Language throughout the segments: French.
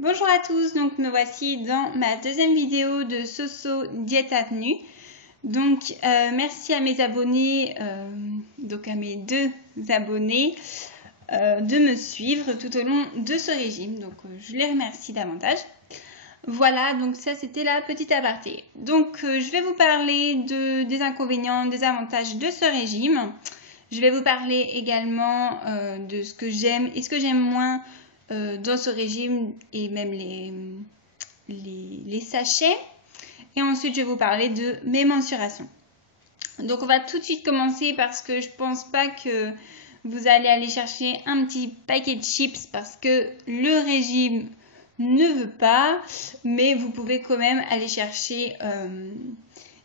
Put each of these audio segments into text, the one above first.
Bonjour à tous, donc me voici dans ma deuxième vidéo de Soso Diète à tenue. Donc merci à mes abonnés, donc à mes deux abonnés de me suivre tout au long de ce régime. Donc je les remercie davantage. Voilà, donc ça c'était la petite aparté. Donc je vais vous parler des inconvénients, des avantages de ce régime. Je vais vous parler également de ce que j'aime et ce que j'aime moins dans ce régime et même les sachets. Et ensuite, je vais vous parler de mes mensurations. Donc, on va tout de suite commencer parce que je pense pas que vous allez aller chercher un petit paquet de chips parce que le régime ne veut pas, mais vous pouvez quand même aller chercher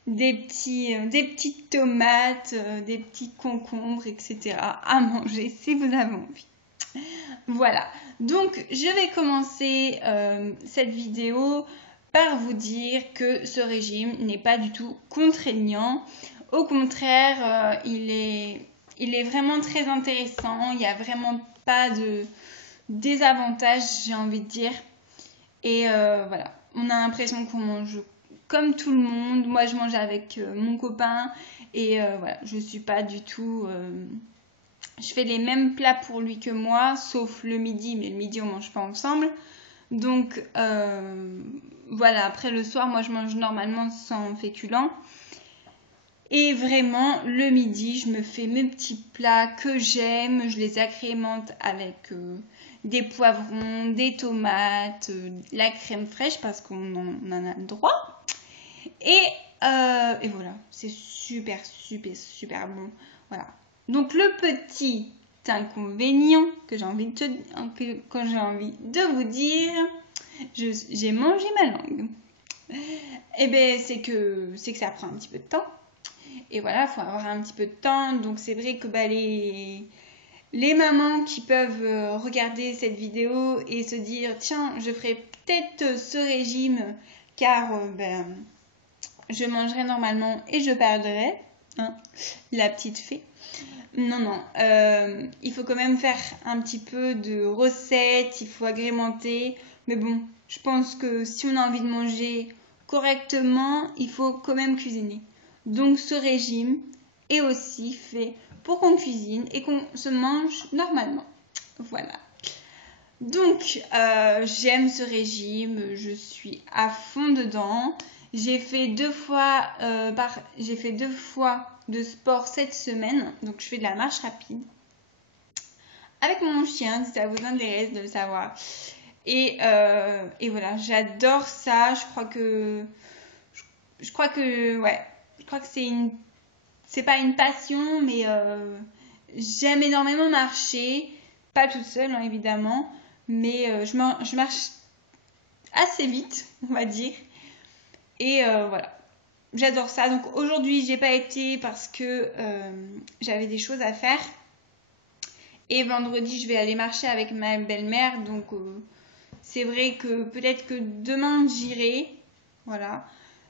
des petites tomates, des petits concombres, etc. à manger si vous avez envie. Voilà, donc je vais commencer cette vidéo par vous dire que ce régime n'est pas du tout contraignant. Au contraire, il est vraiment très intéressant. Il n'y a vraiment pas de désavantages, j'ai envie de dire. Et voilà, on a l'impression qu'on mange comme tout le monde. Moi, je mange avec mon copain et voilà, je suis pas du tout... Je fais les mêmes plats pour lui que moi, sauf le midi, mais le midi on mange pas ensemble. Donc voilà, après le soir, moi je mange normalement sans féculents. Et vraiment, le midi, je me fais mes petits plats que j'aime. Je les agrémente avec des poivrons, des tomates, la crème fraîche parce qu'on en a le droit. Et voilà, c'est super bon. Voilà. Donc le petit inconvénient que j'ai envie de vous dire, j'ai mangé ma langue. Et ben c'est que ça prend un petit peu de temps. Et voilà, il faut avoir un petit peu de temps. Donc c'est vrai que les mamans qui peuvent regarder cette vidéo et se dire tiens, je ferai peut-être ce régime car je mangerai normalement et je perdrai, hein, la petite fée. Non, il faut quand même faire un petit peu de recettes, il faut agrémenter. Mais bon, je pense que si on a envie de manger correctement, il faut quand même cuisiner. Donc ce régime est aussi fait pour qu'on cuisine et qu'on se mange normalement. Voilà. Donc j'aime ce régime, je suis à fond dedans. J'ai fait deux fois de sport cette semaine, donc je fais de la marche rapide avec mon chien, si ça vous intéresse de le savoir. Et voilà, j'adore ça. Je crois que c'est pas une passion, mais j'aime énormément marcher, pas toute seule hein, évidemment, mais je marche assez vite, on va dire. Et voilà, j'adore ça. Donc aujourd'hui, j'ai pas été parce que j'avais des choses à faire. Et vendredi, je vais aller marcher avec ma belle-mère. Donc c'est vrai que peut-être que demain, j'irai. Voilà.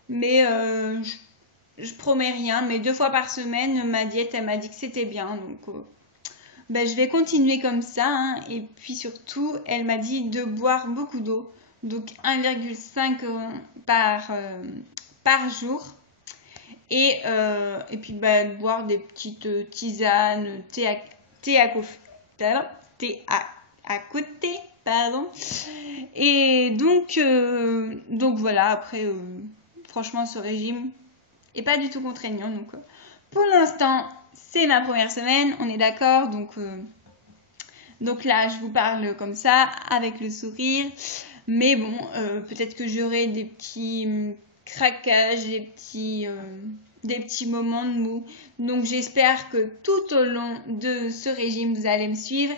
Mais je promets rien. Mais 2 fois par semaine, ma diète, elle m'a dit que c'était bien. Donc je vais continuer comme ça. Hein. Et puis surtout, elle m'a dit de boire beaucoup d'eau. Donc 1,5 par jour. Et puis boire des petites tisanes, thé à côté, pardon. Et donc voilà, après, franchement, ce régime est pas du tout contraignant. Donc pour l'instant, c'est ma première semaine, on est d'accord. Donc là, je vous parle comme ça, avec le sourire. Mais bon, peut-être que j'aurai des petits craquages, des petits moments de mou. Donc j'espère que tout au long de ce régime, vous allez me suivre.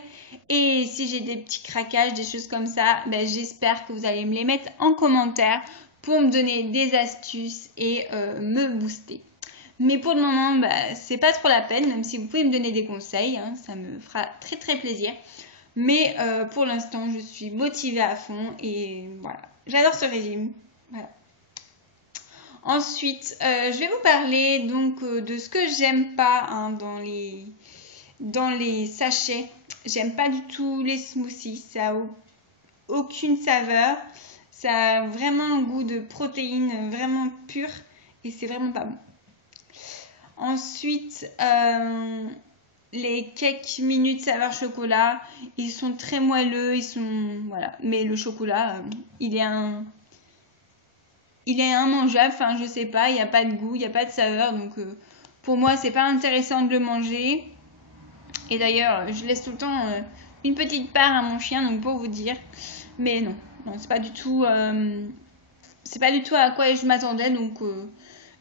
Et si j'ai des petits craquages, des choses comme ça, j'espère que vous allez me les mettre en commentaire pour me donner des astuces et me booster. Mais pour le moment, c'est pas trop la peine, même si vous pouvez me donner des conseils, hein, ça me fera très très plaisir. Mais pour l'instant, je suis motivée à fond et voilà, j'adore ce régime. Voilà. Ensuite, je vais vous parler donc de ce que j'aime pas hein, dans les sachets. J'aime pas du tout les smoothies, aucune saveur. Ça a vraiment un goût de protéines vraiment pur et c'est vraiment pas bon. Ensuite, les cakes minutes saveur chocolat, ils sont très moelleux, voilà. Mais le chocolat, il est immangeable, enfin je sais pas, il n'y a pas de goût, il n'y a pas de saveur, donc pour moi c'est pas intéressant de le manger. Et d'ailleurs, je laisse tout le temps une petite part à mon chien, donc pour vous dire. Mais non, c'est pas du tout à quoi je m'attendais, donc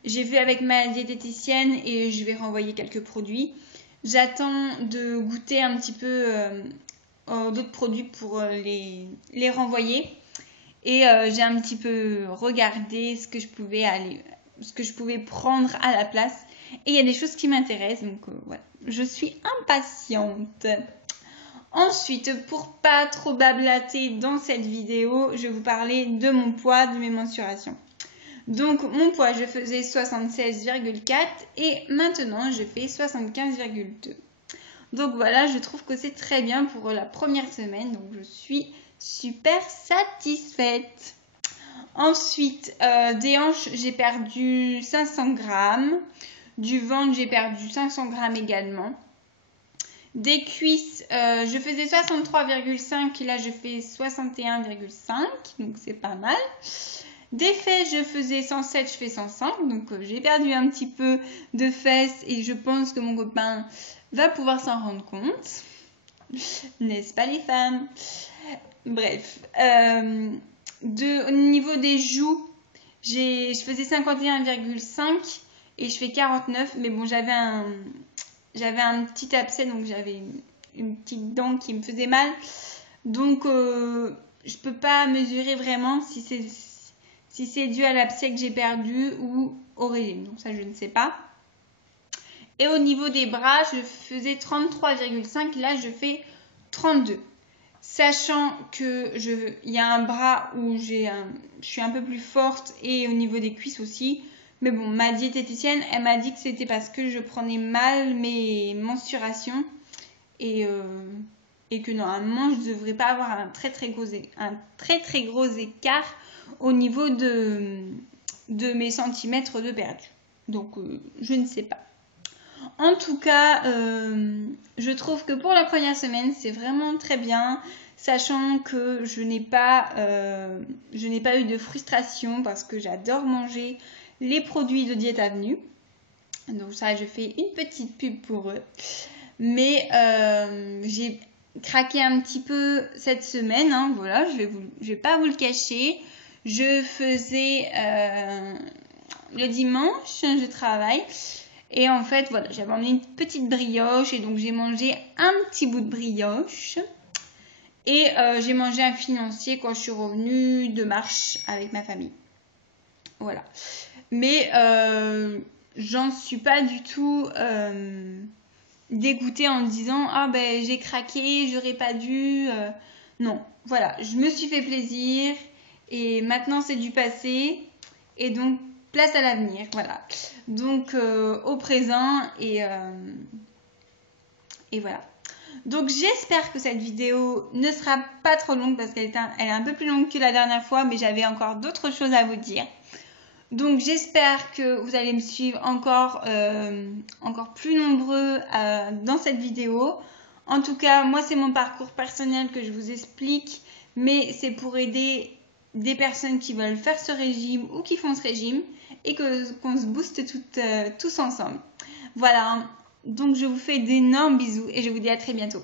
j'ai vu avec ma diététicienne et je vais renvoyer quelques produits. J'attends de goûter un petit peu d'autres produits pour les renvoyer. Et j'ai un petit peu regardé ce que je pouvais prendre à la place. Et il y a des choses qui m'intéressent, donc voilà. Je suis impatiente. Ensuite, pour pas trop blablater dans cette vidéo, je vais vous parler de mon poids, de mes mensurations. Donc mon poids, je faisais 76,4 et maintenant je fais 75,2. Donc voilà, je trouve que c'est très bien pour la première semaine, donc je suis super satisfaite. Ensuite, des hanches, j'ai perdu 500 grammes. Du ventre, j'ai perdu 500 grammes également. Des cuisses, je faisais 63,5 et là je fais 61,5, donc c'est pas mal. Des fesses, je faisais 107, je fais 105, donc j'ai perdu un petit peu de fesses et je pense que mon copain va pouvoir s'en rendre compte. N'est-ce pas les femmes? Bref, au niveau des joues, je faisais 51,5 et je fais 49, mais bon, j'avais un petit abcès, donc j'avais une petite dent qui me faisait mal, donc je peux pas mesurer vraiment si c'est dû à l'abcès que j'ai perdu ou au régime, donc ça je ne sais pas. Et au niveau des bras, je faisais 33,5, là je fais 32. Sachant que il y a un bras où je suis un peu plus forte et au niveau des cuisses aussi. Mais bon, ma diététicienne, elle m'a dit que c'était parce que je prenais mal mes mensurations et que normalement je ne devrais pas avoir un très très gros écart au niveau de mes centimètres de perdu. Donc je ne sais pas. En tout cas, je trouve que pour la première semaine, c'est vraiment très bien, sachant que je n'ai pas eu de frustration parce que j'adore manger les produits de Diète Avenue. Donc ça, je fais une petite pub pour eux. Mais j'ai craqué un petit peu cette semaine, hein, voilà, je vais pas vous le cacher. Je faisais le dimanche, je travaille. Et en fait, voilà, j'avais emmené une petite brioche et donc j'ai mangé un petit bout de brioche. Et j'ai mangé un financier quand je suis revenue de marche avec ma famille. Voilà. Mais j'en suis pas du tout dégoûtée en me disant « Ah ben j'ai craqué, j'aurais pas dû. » Non, voilà, je me suis fait plaisir et maintenant c'est du passé. Et donc, place à l'avenir, voilà. Donc, au présent et voilà. Donc, j'espère que cette vidéo ne sera pas trop longue parce qu'elle est un peu plus longue que la dernière fois, mais j'avais encore d'autres choses à vous dire. Donc, j'espère que vous allez me suivre encore plus nombreux dans cette vidéo. En tout cas, moi, c'est mon parcours personnel que je vous explique, mais c'est pour aider des personnes qui veulent faire ce régime ou qui font ce régime et qu'on se booste tous ensemble. Voilà, donc je vous fais d'énormes bisous et je vous dis à très bientôt.